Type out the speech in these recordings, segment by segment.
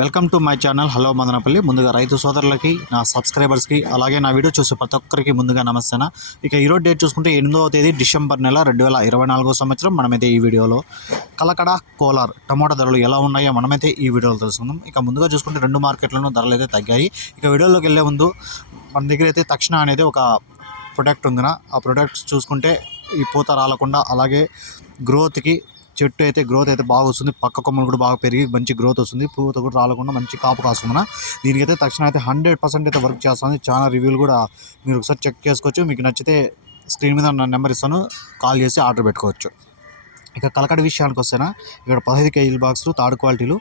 Welcome to my channel. Hello Madanapalle. ముందుగా రైతు సోదరులకి నా సబ్స్క్రైబర్స్కి అలాగే నా వీడియో చూసే ప్రతి ఒక్కరికి ముందుగా నమస్తేనా. ఇక ఈరోజు డేట్ చూసుకుంటే ఎనిమిదవ తేదీ డిసెంబర్ నెల రెండు వేల ఇరవై నాలుగో సంవత్సరం. మనమైతే ఈ వీడియోలో కలకడ కోలార్ టమాటా ధరలు ఎలా ఉన్నాయో మనమైతే ఈ వీడియోలో తెలుసుకుందాం. ఇక ముందుగా చూసుకుంటే రెండు మార్కెట్లను ధరలు అయితే తగ్గాయి. ఇక వీడియోలోకి వెళ్ళే ముందు మన దగ్గర అయితే తక్షణ అనేది ఒక ప్రొడక్ట్ ఉందిన. ఆ ప్రొడక్ట్స్ చూసుకుంటే ఈ పూత రాలకుండా అలాగే గ్రోత్కి చెట్టు అయితే గ్రోత్ అయితే బాగా వస్తుంది. పక్క కొమ్మలు కూడా బాగా పెరిగి మంచి గ్రోత్ వస్తుంది. పూత కూడా రాలకుండా మంచి కాపు కాసుకున్న. దీనికైతే తక్షణం అయితే హండ్రెడ్ పర్సెంట్ అయితే వర్క్ చేస్తుంది. చాలా రివ్యూలు కూడా మీరు ఒకసారి చెక్ చేసుకోవచ్చు. మీకు నచ్చితే స్క్రీన్ మీద నా నెంబర్ ఇస్తాను. కాల్ చేసి ఆర్డర్ పెట్టుకోవచ్చు. ఇక కలకడ విషయానికి వస్తేనా ఇక్కడ పదహైదు కేజీల బాక్సులు థర్డ్ క్వాలిటీలు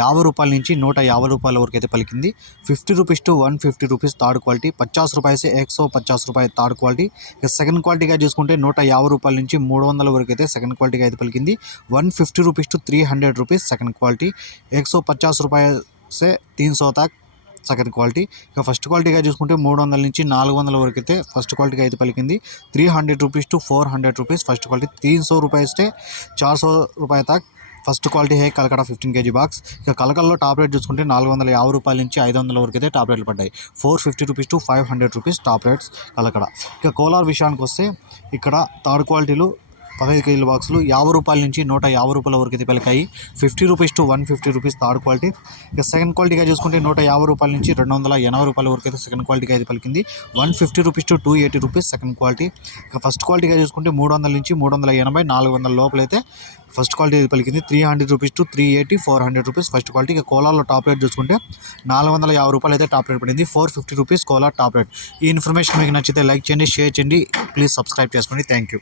యాభై రూపాయల నుంచి నూట యాభై రూపాయల వరకు అయితే పలికింది. Fifty rupees to one fifty rupees third quality పచాస్ రూపాయస్ ఎక్సో పచాస్ రూపాయలు థర్డ్ క్వాలిటీ. ఇక సెకండ్ క్వాలిటీగా చూసుకుంటే నూట యాభై రూపాయల నుంచి మూడు వందల వరకు అయితే సెకండ్ క్వాలిటీగా అయితే పలికింది. One fifty rupees to three hundred rupees second quality. Exo పచాస్ రూపాయసే తీన్ సో తాక్ సెకండ్ క్వాలిటీ. ఇక ఫస్ట్ క్వాలిటీగా చూసుకుంటే మూడు వందల నుంచి నాలుగు వందల వరకు అయితే ఫస్ట్ క్వాలిటీగా అయితే పలికింది. Three hundred rupees to four hundred rupees first quality. తీన్ సో రూపాయస్ టే చార్ సో రూపాయ దాకా ఫస్ట్ క్వాలిటీ హే కలకడ ఫిఫ్టీన్ కేజీ బాక్స్. ఇక కలకల్లో టాప్ రేట్ చూసుకుంటే నాలుగు వందల యాభై రూపాయల నుంచి ఐదు వందల వరకు అయితే టాప్ రేట్లు పడ్డాయి. Four fifty rupees to five hundred rupees top rates Kalakada. ఇక కోలార్ విషయానికి వస్తే ఇక్కడ థర్డ్ క్వాలిటీలు పదహైదు కేజీల బాక్సులు యాభై రూపాయల నుంచి నూట యాభై రూపాయల వరకు అయితే పలికాయి. Fifty rupees to one fifty rupees third quality. ఇక సెకండ్ క్వాలిటీగా చూసుకుంటే నూట యాభై రూపాయల నుంచి రెండు వందల ఎనభై రూపాయల వరకు అయితే సెకండ్ క్వాలిటీగా అయితే పలికింది. One fifty rupees to two eighty rupees second quality. ఇక ఫస్ట్ క్వాలిటీగా చూసుకుంటే మూడు వందల నుంచి మూడు వందల ఎనభై నాలుగు వందల లోపల అయితే ఫస్ట్ క్వాలిటీ పలికింది. Three hundred rupees to three eighty four hundred rupees first quality. ఇక కోలాలో టాప్ రేట్ చూసుకుంటే నాలుగు వందల యాభై రూపాయలు అయితే టాప్ రేట్ పడింది. Four fifty rupees Kola top rate. ఈ ఇన్ఫర్మేషన్ మీకు నచ్చితే లైక్ చేయండి షేర్ చేయండి. ప్లీజ్ సబ్స్క్రైబ్ చేసుకోండి. Thank you.